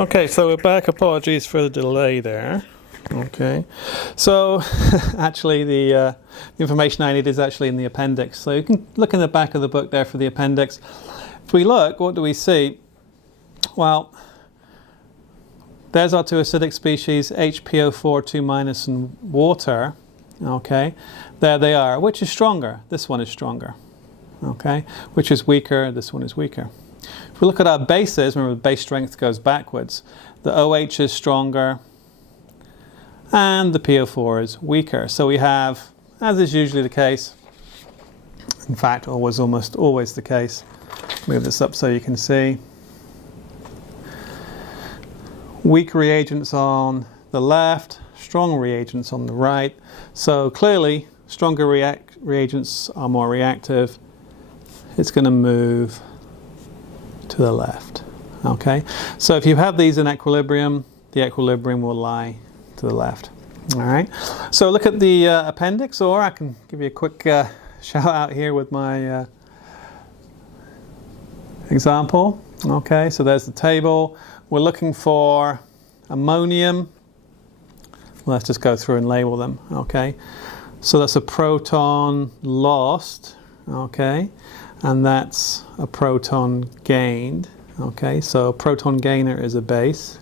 Okay, so we're back. Apologies for the delay there. Okay, so actually the information I need is actually in the appendix. So you can look in the back of the book there for the appendix. If we look, what do we see? Well, there's our two acidic species, HPO4, 2- and water. Okay, there they are. Which is stronger? This one is stronger. Okay, which is weaker? This one is weaker. If we look at our bases, remember the base strength goes backwards. The OH is stronger and the PO4 is weaker. So we have, as is usually the case, in fact almost always the case, move this up so you can see, weak reagents on the left, strong reagents on the right. So clearly stronger reagents are more reactive. It's going to move to the left. Okay, so if you have these in equilibrium, the equilibrium will lie to the left. All right, so look at the appendix, or I can give you a quick shout out here with my example. Okay, so there's the table. We're looking for ammonium. Well, let's just go through and label them. Okay, so that's a proton lost. Okay, and that's a proton gained. Okay, so proton gainer is a base.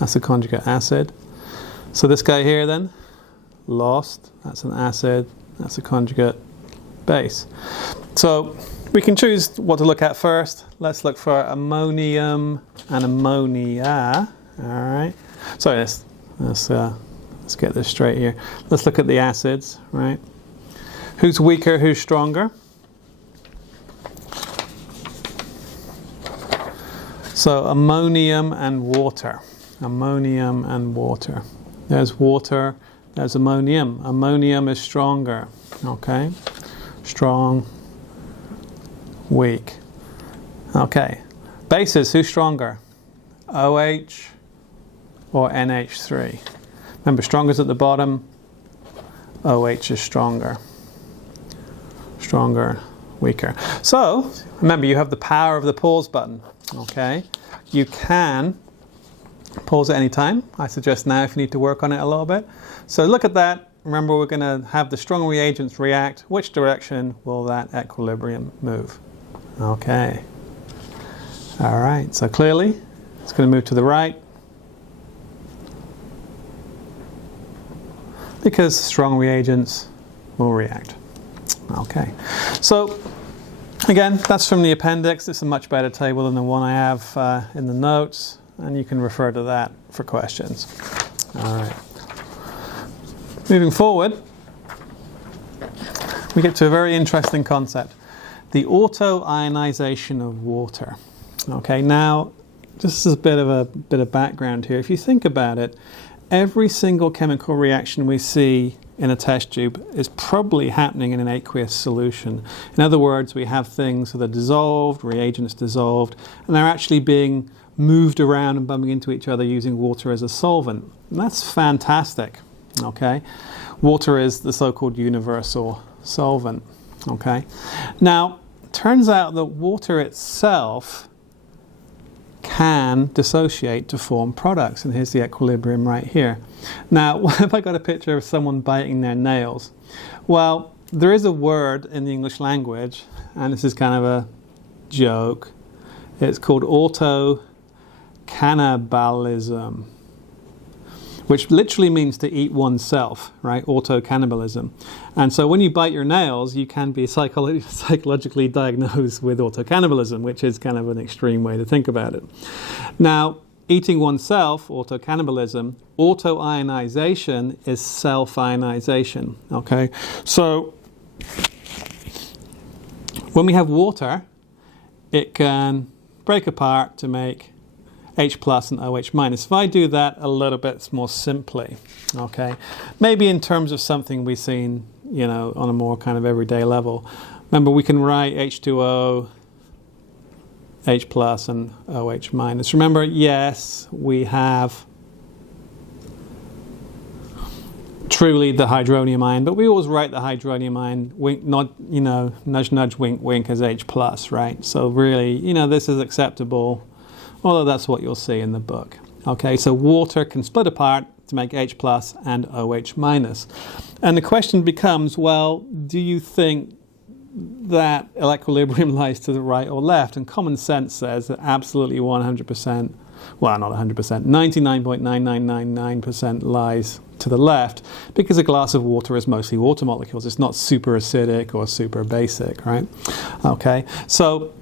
That's a conjugate acid. So this guy here then, lost, that's an acid, that's a conjugate base. So we can choose what to look at first. Let's look for ammonium and ammonia. All right. Sorry, let's get this straight here. Let's look at the acids, right? Who's weaker, who's stronger? So ammonium and water. Ammonium and water. There's water, there's ammonium. Ammonium is stronger. Okay. Strong, weak. Okay. Bases, who's stronger? OH or NH3? Remember, stronger's at the bottom. OH is stronger. Stronger, weaker. So, remember, you have the power of the pause button. Okay, you can pause at any time. I suggest now if you need to work on it a little bit. So look at that. Remember, we're going to have the strong reagents react. Which direction will that equilibrium move? Okay. All right, so clearly it's going to move to the right because strong reagents will react. Okay, so again, that's from the appendix. It's a much better table than the one I have in the notes, and you can refer to that for questions. All right. Moving forward, we get to a very interesting concept, the auto-ionization of water. Okay, now, just as a bit of background here, if you think about it, every single chemical reaction we see in a test tube is probably happening in an aqueous solution. In other words, we have things that are dissolved, reagents dissolved, and they're actually being moved around and bumping into each other using water as a solvent. And that's fantastic, okay? Water is the so-called universal solvent, okay? Now, it turns out that water itself can dissociate to form products, and here's the equilibrium right here. Now, what if I got a picture of someone biting their nails? Well, there is a word in the English language, and this is kind of a joke. It's called auto-cannibalism, which literally means to eat oneself, right? Auto-cannibalism. And so when you bite your nails, you can be psychologically diagnosed with auto-cannibalism, which is kind of an extreme way to think about it. Now, eating oneself, auto-cannibalism, auto-ionization is self-ionization, okay? So when we have water, it can break apart to make H plus and OH minus. If I do that a little bit more simply, okay, maybe in terms of something we've seen, you know, on a more kind of everyday level. Remember, we can write H2O, H plus and OH minus. Remember, yes, we have truly the hydronium ion, but we always write the hydronium ion, wink, not, you know, nudge, nudge, wink, wink as H plus, right? So really, you know, this is acceptable although that's what you'll see in the book. Okay, so water can split apart to make H plus and OH minus. And the question becomes, well, do you think that equilibrium lies to the right or left? And common sense says that absolutely 100%, well, not 100%, 99.9999% lies to the left, because a glass of water is mostly water molecules. It's not super acidic or super basic, right? Okay, so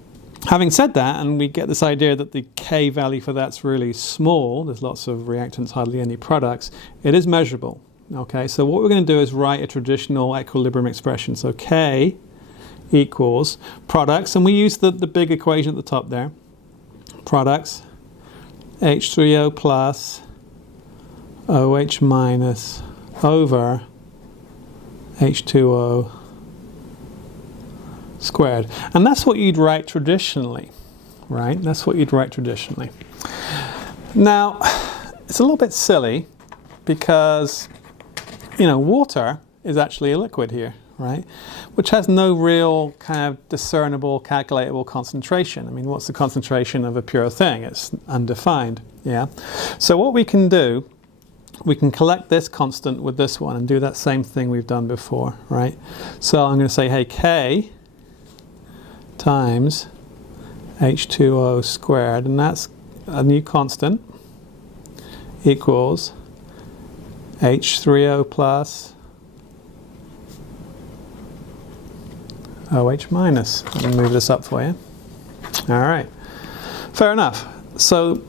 having said that, and we get this idea that the K value for that's really small, there's lots of reactants, hardly any products, it is measurable. Okay, so what we're going to do is write a traditional equilibrium expression. So K equals products, and we use the big equation at the top there. Products, H3O plus OH minus over H2O squared. And that's what you'd write traditionally, right? That's what you'd write traditionally. Now, it's a little bit silly because, you know, water is actually a liquid here, right? Which has no real kind of discernible, calculatable concentration. I mean, what's the concentration of a pure thing? It's undefined, yeah? So what we can do, we can collect this constant with this one and do that same thing we've done before, right? So I'm going to say, hey, K times H2O squared, and that's a new constant, equals H3O plus OH minus. Let me move this up for you. All right, fair enough. So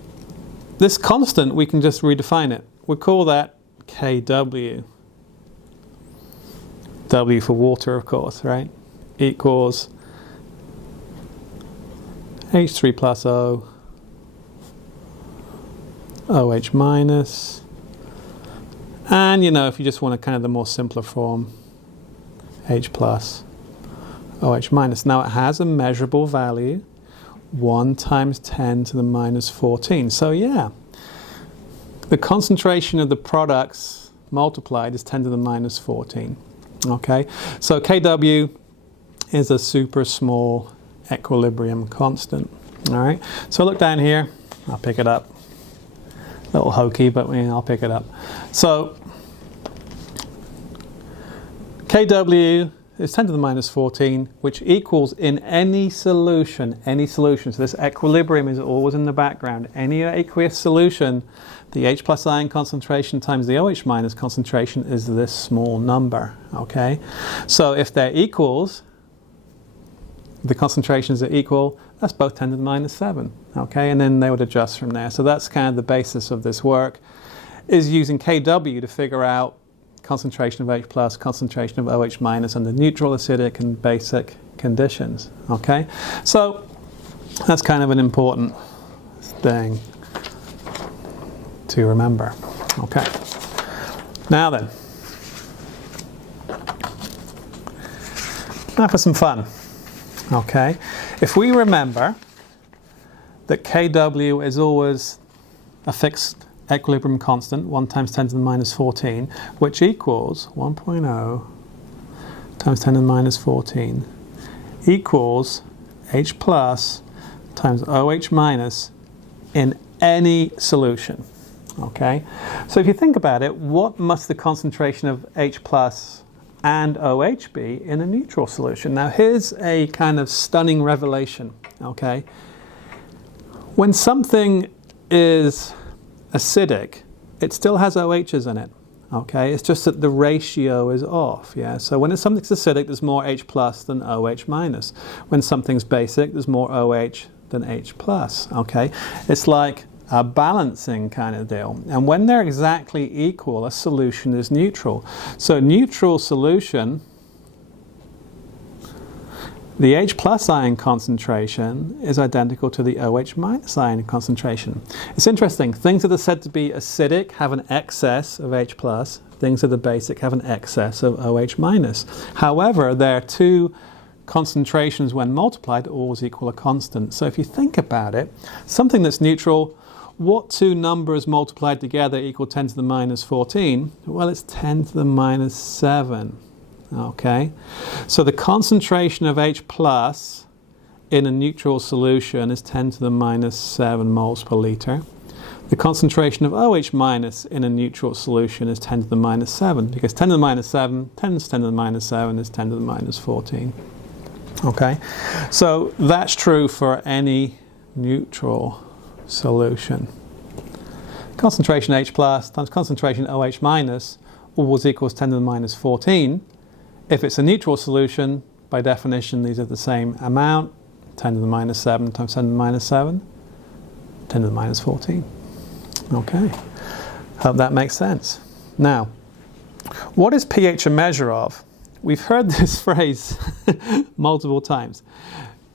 this constant, we can just redefine it. We'll call that KW. W for water, of course, right? Equals H3 plus O, OH minus, and you know, if you just want a kind of the more simpler form, H plus, OH minus. Now it has a measurable value, 1 times 10 to the minus 14. So yeah, the concentration of the products multiplied is 10 to the minus 14. Okay, so KW is a super small equilibrium constant. All right, so look down here, I'll pick it up. A little hokey, but I'll pick it up. So KW is 10 to the minus 14, which equals in any solution, so this equilibrium is always in the background, any aqueous solution, the H plus ion concentration times the OH minus concentration is this small number, okay? So if they're equals, the concentrations are equal, that's both 10 to the minus 7, okay? And then they would adjust from there. So that's kind of the basis of this work, is using KW to figure out concentration of H plus, concentration of OH minus under neutral, acidic, and basic conditions, okay? So that's kind of an important thing to remember, okay? Now then, now for some fun. Okay, if we remember that KW is always a fixed equilibrium constant, 1 times 10 to the minus 14, which equals 1.0 times 10 to the minus 14 equals H plus times OH minus in any solution. Okay, so if you think about it, what must the concentration of H plus and OH be in a neutral solution? Now here's a kind of stunning revelation, okay? When something is acidic, it still has OHs in it, okay? It's just that the ratio is off, yeah? So when something's acidic, there's more H plus than OH minus. When something's basic, there's more OH than H plus, okay? It's like a balancing kind of deal. And when they're exactly equal, a solution is neutral. So neutral solution, the H plus ion concentration is identical to the OH minus ion concentration. It's interesting, things that are said to be acidic have an excess of H plus, things that are basic have an excess of OH minus. However, there are two concentrations when multiplied always equal a constant. So if you think about it, something that's neutral, what two numbers multiplied together equal 10 to the minus 14? Well, it's 10 to the minus 7, okay? So the concentration of H plus in a neutral solution is 10 to the minus 7 moles per litre. The concentration of OH minus in a neutral solution is 10 to the minus 7, because 10 to the minus 7 times 10 to the minus 7 is 10 to the minus 14. Okay, so that's true for any neutral solution. Concentration H plus times concentration OH minus always equals 10 to the minus 14. If it's a neutral solution, by definition, these are the same amount. 10 to the minus 7 times 10 to the minus 7, 10 to the minus 14. Okay, hope that makes sense. Now, what is pH a measure of? We've heard this phrase multiple times.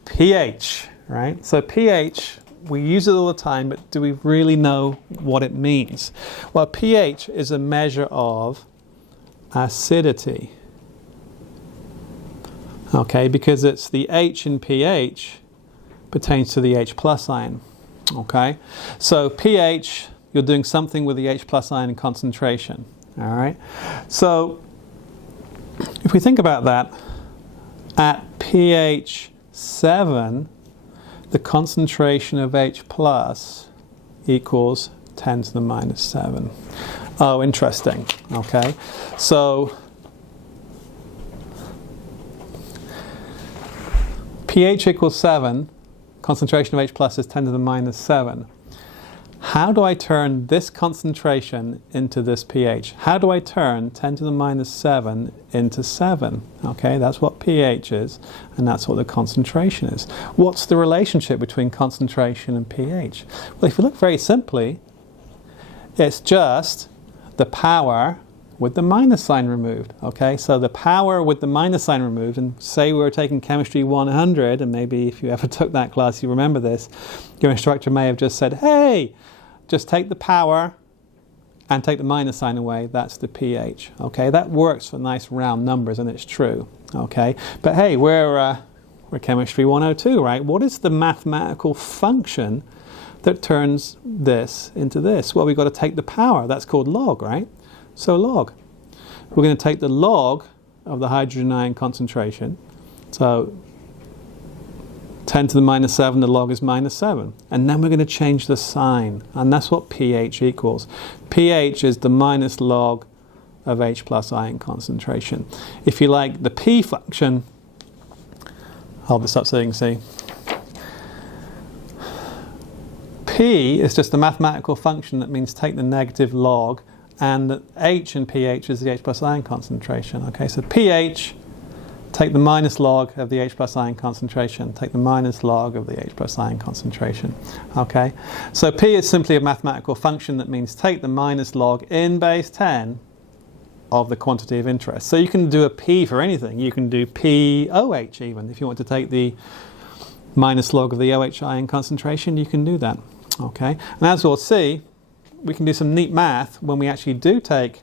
pH, right? So pH, we use it all the time, but do we really know what it means? Well, pH is a measure of acidity. Okay, because it's the H in pH pertains to the H plus ion. Okay, so pH, you're doing something with the H plus ion concentration. All right, so if we think about that, at pH 7, the concentration of H plus equals 10 to the minus 7. Oh, interesting. Okay, so pH equals 7, concentration of H plus is 10 to the minus 7. How do I turn this concentration into this pH? How do I turn 10 to the minus 7 into 7? Okay, that's what pH is, and that's what the concentration is. What's the relationship between concentration and pH? Well, if you look very simply, it's just the power with the minus sign removed. Okay, so the power with the minus sign removed, and say we were taking Chemistry 100, and maybe if you ever took that class you remember this, your instructor may have just said, hey, just take the power and take the minus sign away, that's the pH. Okay, that works for nice round numbers, and it's true. Okay, but hey, we're Chemistry 102, right? What is the mathematical function that turns this into this? Well, we've got to take the power. That's called log, right? So log. We're going to take the log of the hydrogen ion concentration. So 10 to the minus 7, the log is minus 7. And then we're going to change the sign. And that's what pH equals. pH is the minus log of H plus ion concentration. If you like, the P function, hold this up so you can see. P is just a mathematical function that means take the negative log, and the H in pH is the H plus ion concentration. Okay, so pH, take the minus log of the H plus ion concentration, take the minus log of the H plus ion concentration. Okay, so P is simply a mathematical function that means take the minus log in base 10 of the quantity of interest. So you can do a P for anything. You can do POH even. If you want to take the minus log of the OH ion concentration, you can do that. Okay, and as we'll see, we can do some neat math when we actually do take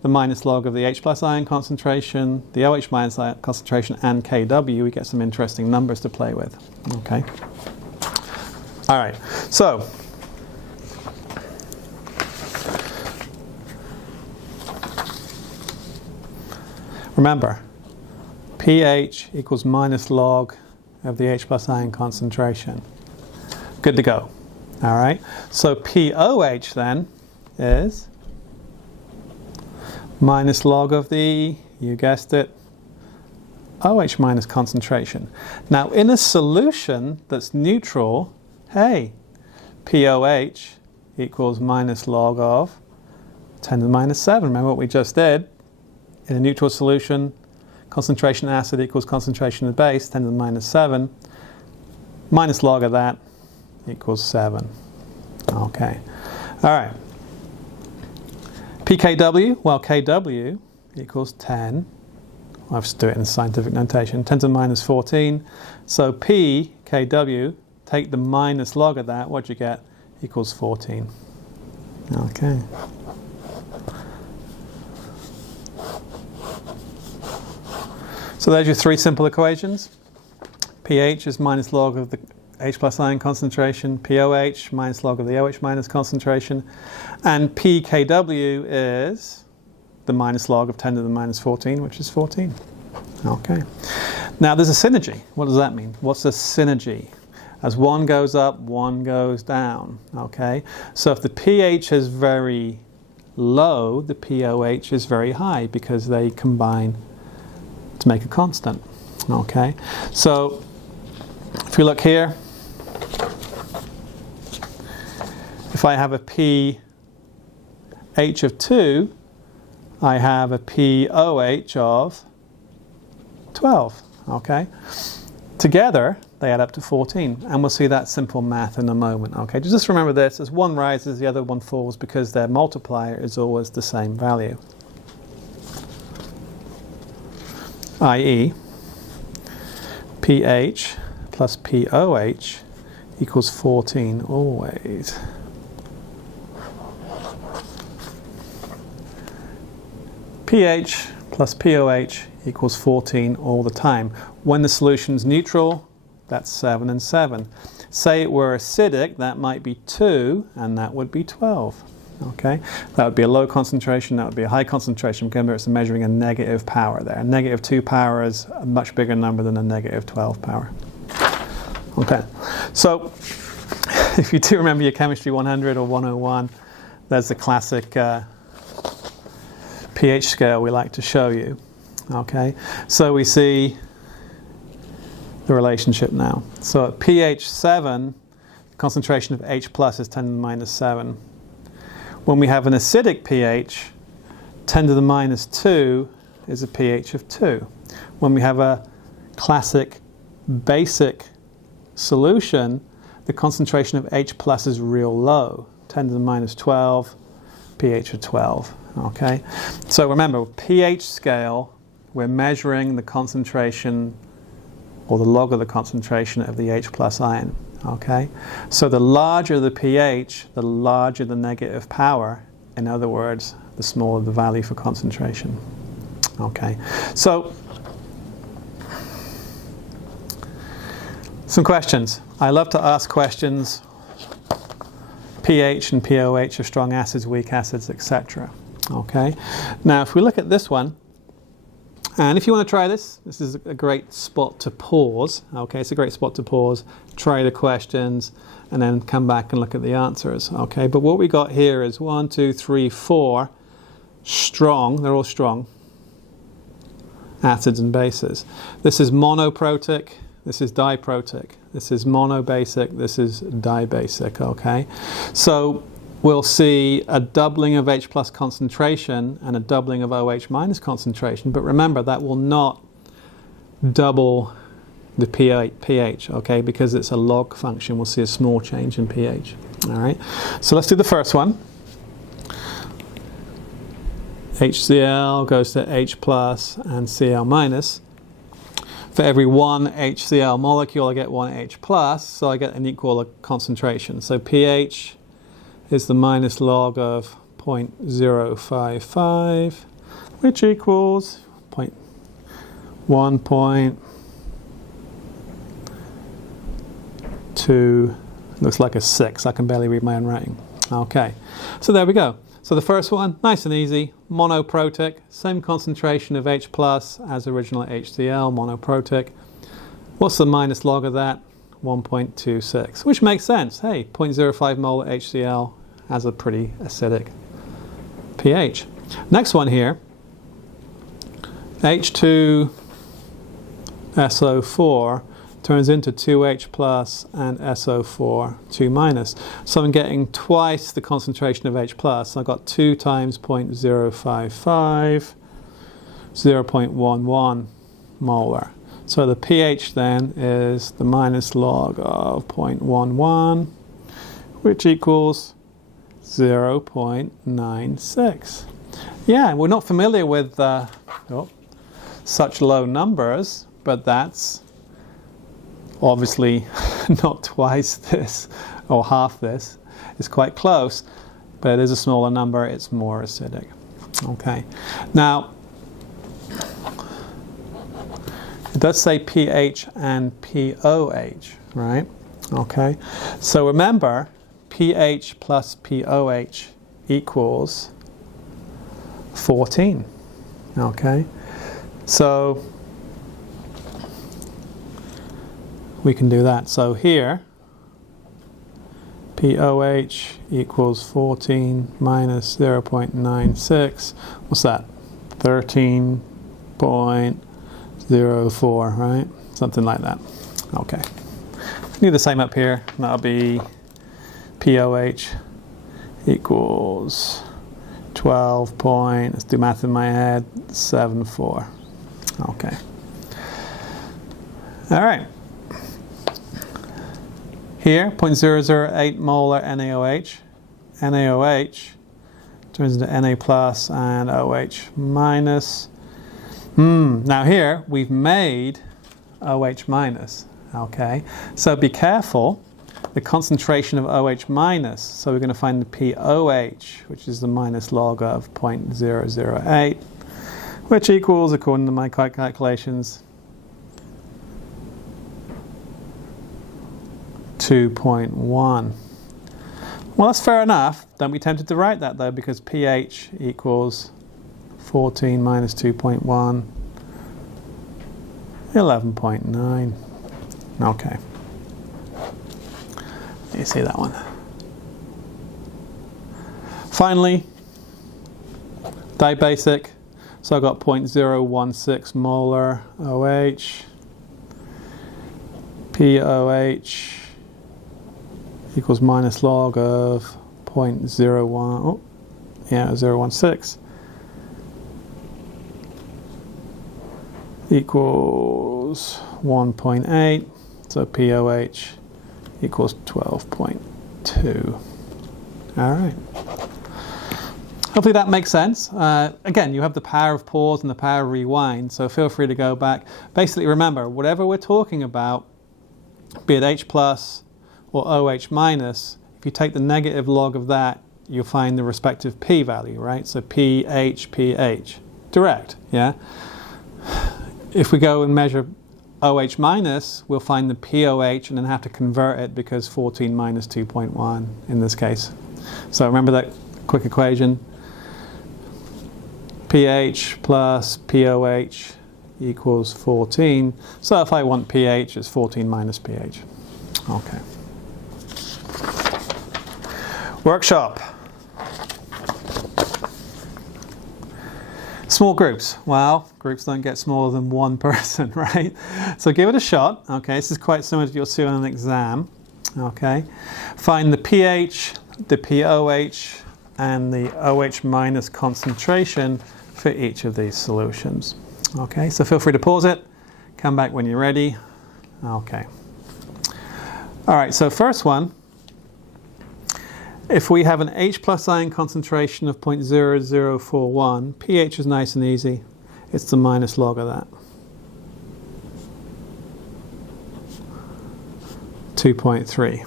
the minus log of the H plus ion concentration, the OH minus ion concentration, and KW. We get some interesting numbers to play with. Okay. All right. So remember, pH equals minus log of the H plus ion concentration. Good to go. All right. So POH then is minus log of the, you guessed it, OH minus concentration. Now in a solution that's neutral, hey, POH equals minus log of 10 to the minus 7. Remember what we just did? In a neutral solution, concentration of acid equals concentration of base, 10 to the minus 7. Minus log of that equals 7. Okay. All right. pKw, well, Kw equals 10. I'll just do it in scientific notation. 10 to the minus 14. So pKw, take the minus log of that, what'd you get? Equals 14. Okay. So there's your three simple equations. pH is minus log of the H plus ion concentration, POH minus log of the OH minus concentration, and pKw is the minus log of 10 to the minus 14, which is 14. Okay. Now there's a synergy. What does that mean? What's a synergy? As one goes up, one goes down. Okay, so if the pH is very low, the pOH is very high because they combine to make a constant. Okay, so if we look here, if I have a pH of 2, I have a pOH of 12. Okay, together they add up to 14, and we'll see that simple math in a moment. Okay, just remember this: as one rises, the other one falls because their multiplier is always the same value. I.e., pH plus pOH equals 14 always. pH plus pOH equals 14 all the time. When the solution's neutral, that's 7 and 7. Say it were acidic, that might be 2, and that would be 12. Okay, that would be a low concentration, that would be a high concentration. Remember, it's measuring a negative power there. A negative 2 power is a much bigger number than a negative 12 power. Okay, so if you do remember your Chemistry 100 or 101, there's the classic pH scale we like to show you. Okay, so we see the relationship now. So at pH 7, the concentration of H plus is 10 to the minus 7. When we have an acidic pH, 10 to the minus 2 is a pH of 2. When we have a classic basic solution, the concentration of H plus is real low, 10 to the minus 12, pH of 12. Okay, so remember, pH scale, we're measuring the concentration or the log of the concentration of the H plus ion. Okay, so the larger the pH, the larger the negative power. In other words, the smaller the value for concentration. Okay, so some questions. I love to ask questions. pH and pOH of strong acids, weak acids, etc. Okay, now if we look at this one, and if you want to try this, this is a great spot to pause. Okay, it's a great spot to pause, try the questions, and then come back and look at the answers. Okay, but what we got here is 1, 2, 3, 4 strong, they're all strong, acids and bases. This is monoprotic, this is diprotic, this is monobasic, this is dibasic. Okay, so we'll see a doubling of H plus concentration and a doubling of OH minus concentration, but remember that will not double the pH, okay, because it's a log function. We'll see a small change in pH. All right, so let's do the first one. HCl goes to H plus and Cl minus. For every one HCl molecule, I get one H plus, so I get an equal concentration. So pH is the minus log of 0.055, which equals 1.2, looks like a 6. I can barely read my own writing. Okay, so there we go. So the first one, nice and easy, monoprotic, same concentration of H plus as original HCl, monoprotic. What's the minus log of that? 1.26, which makes sense. Hey, 0.05 mole HCl has a pretty acidic pH. Next one here, H2SO4 turns into 2H plus and SO4, 2 minus. So I'm getting twice the concentration of H plus. I've got 2 times 0.055, 0.11 molar. So the pH then is the minus log of 0.11, which equals 0.96. Yeah, we're not familiar with such low numbers, but that's obviously not twice this or half this. It's quite close, but it is a smaller number, it's more acidic. Okay, now it does say pH and pOH, right? Okay, so remember, pH plus pOH equals 14. Okay, so we can do that. So here, POH equals 14 minus 0.96. What's that? 13.04, right? Something like that. Okay. Do the same up here. That'll be POH equals 12 point, let's do math in my head, 74. Okay. All right. Here, 0.008 molar NaOH. NaOH turns into Na plus and OH minus. Now here, we've made OH minus. Okay, so be careful. The concentration of OH minus, so we're going to find the POH, which is the minus log of 0.008, which equals, according to my calculations, 2.1. Well, that's fair enough. Don't be tempted to write that, though, because pH equals 14 minus 2.1, 11.9. Okay. You see that one. Finally, dibasic. So I've got 0.016 molar OH. POH equals minus log of 0.16 equals 1.8. So POH equals 12.2. All right. Hopefully that makes sense. Again, you have the power of pause and the power of rewind, so feel free to go back. Basically, remember, whatever we're talking about, be it H plus or OH minus, if you take the negative log of that, you'll find the respective P value, right? So pH, pH. Direct, yeah? If we go and measure OH minus, we'll find the POH and then have to convert it because 14 minus 2.1 in this case. So remember that quick equation. pH plus POH equals 14. So if I want pH, it's 14 minus pH. Okay. Workshop. Small groups. Well, groups don't get smaller than one person, right? So give it a shot. Okay, this is quite similar to what you'll see on an exam. Okay, find the pH, the POH, and the OH minus concentration for each of these solutions. Okay, so feel free to pause it. Come back when you're ready. Okay. All right, so first one. If we have an H plus ion concentration of 0.0041, pH is nice and easy. It's the minus log of that. 2.3.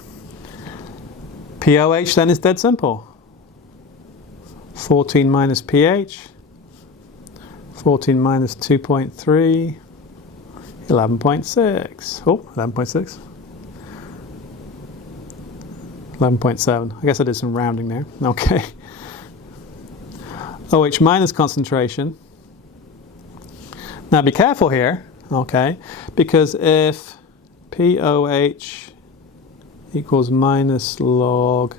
POH then is dead simple. 14 minus pH. 14 minus 2.3. 11.6. Oh, 11.6. 11.7. I guess I did some rounding there. Okay. OH minus concentration. Now be careful here, okay, because if POH equals minus log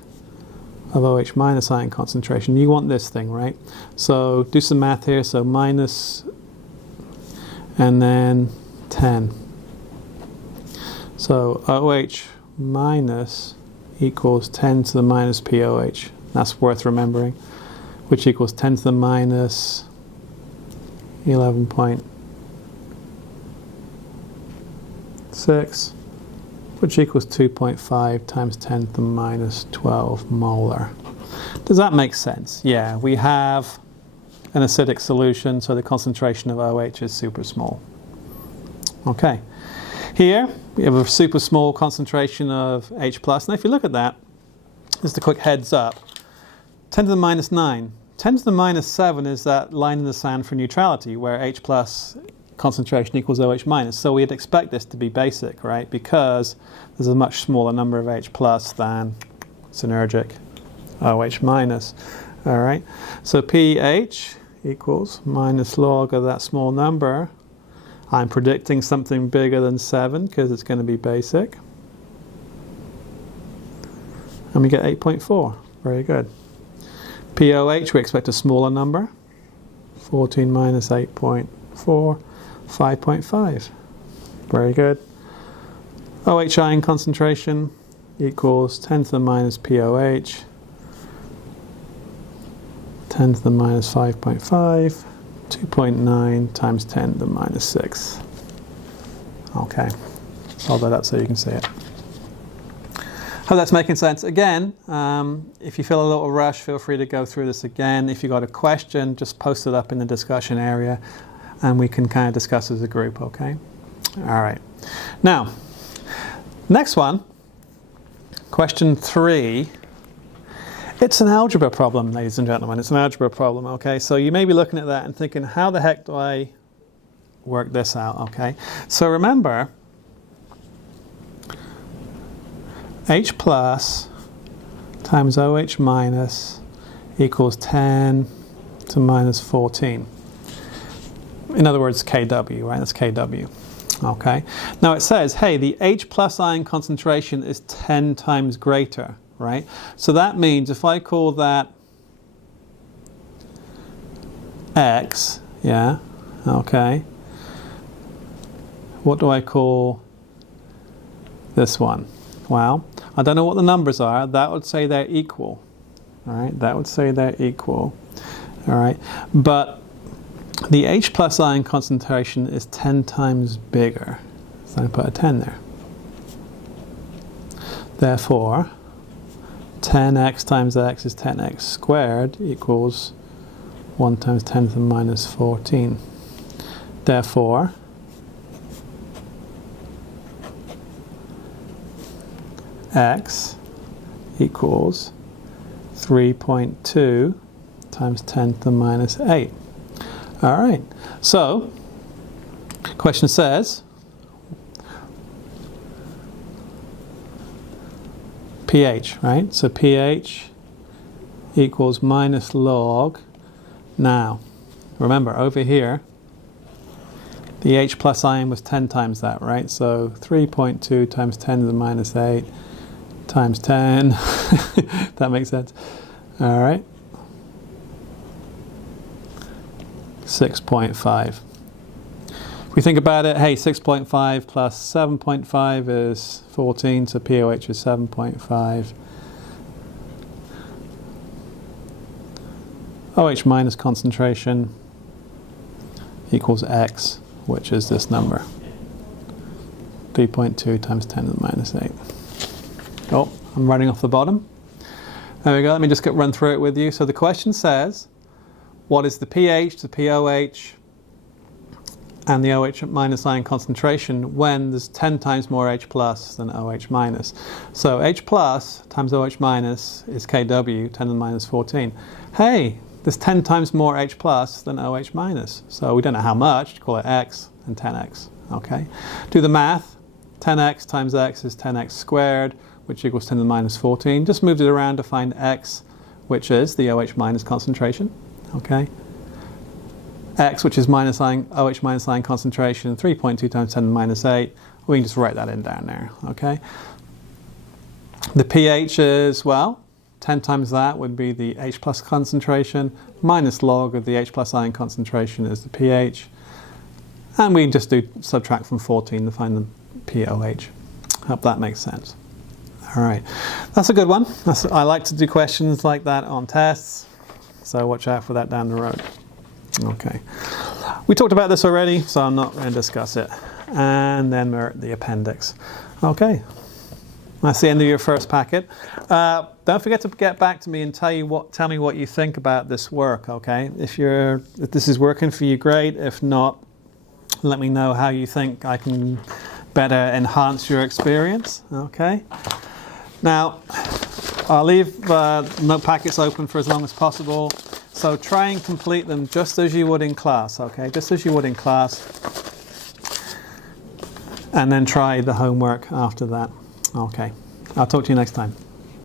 of OH minus ion concentration, you want this thing, right? So do some math here. So minus and then 10. So OH minus equals 10 to the minus POH. That's worth remembering, which equals 10 to the minus 11.6, which equals 2.5 times 10 to the minus 12 molar. Does that make sense? Yeah, we have an acidic solution, so the concentration of OH is super small. Okay. Here, we have a super small concentration of H+. Now, if you look at that, just a quick heads up, 10 to the minus 9. 10 to the minus 7 is that line in the sand for neutrality, where H+ concentration equals OH minus. So we'd expect this to be basic, right? Because there's a much smaller number of H+ than synergic OH minus. All right, so pH equals minus log of that small number I'm predicting something bigger than 7 because it's going to be basic. And we get 8.4. Very good. POH, we expect a smaller number. 14 minus 8.4, 5.5. Very good. OH ion concentration equals 10 to the minus POH, 10 to the minus 5.5, 2.9 times 10 to the minus 6. Okay, solve that up so you can see it. Hope that's making sense. Again, if you feel a little rush, feel free to go through this again. If you've got a question, just post it up in the discussion area and we can kind of discuss as a group, okay? All right. Now, next one, question 3. It's an algebra problem, ladies and gentlemen. It's an algebra problem, okay? So you may be looking at that and thinking, how the heck do I work this out, okay? So remember, H plus times OH minus equals 10 to minus 14. In other words, KW, right? That's KW. Okay. Now it says, hey, the H plus ion concentration is 10 times greater, right? So that means if I call that X, yeah, okay, what do I call this one? Well, I don't know what the numbers are. That would say they're equal. All right, that would say they're equal. All right, but the H plus ion concentration is 10 times bigger. So I put a 10 there. Therefore, 10x times x is 10x squared equals 1 times 10 to the minus 14. Therefore, x equals 3.2 times 10 to the minus 8. All right, so question says pH, right? So pH equals minus log. Now, remember over here, the H plus ion was 10 times that, right? So 3.2 times 10 to the minus 8 times 10. That makes sense. All right. 6.5. If we think about it, hey, 6.5 plus 7.5 is 14, so POH is 7.5. OH minus concentration equals X, which is this number. 3.2 times 10 to the minus 8. Oh, I'm running off the bottom. There we go. Let me just run through it with you. So the question says, what is the pH, the POH, and the OH minus ion concentration when there's 10 times more H plus than OH minus? So H plus times OH minus is KW, 10 to the minus 14. Hey, there's 10 times more H plus than OH minus. So we don't know how much, call it X and 10X, okay? Do the math. 10X times X is 10X squared, which equals 10 to the minus 14. Just moved it around to find X, which is the OH minus concentration, okay? X, which is OH minus ion concentration, 3.2 times 10 to the minus 8. We can just write that in down there, okay? The pH is, well, 10 times that would be the H plus concentration, minus log of the H plus ion concentration is the pH. And we just do subtract from 14 to find the POH. Hope that makes sense. All right, that's a good one. I like to do questions like that on tests, so watch out for that down the road. Okay, we talked about this already, so I'm not going to discuss it. And then we're at the appendix. Okay, that's the end of your first packet. Don't forget to get back to me and tell me what you think about this work. Okay, if this is working for you, great. If not, let me know how you think I can better enhance your experience. Okay. Now, I'll leave note packets open for as long as possible. So try and complete them just as you would in class, okay? Just as you would in class. And then try the homework after that. Okay. I'll talk to you next time.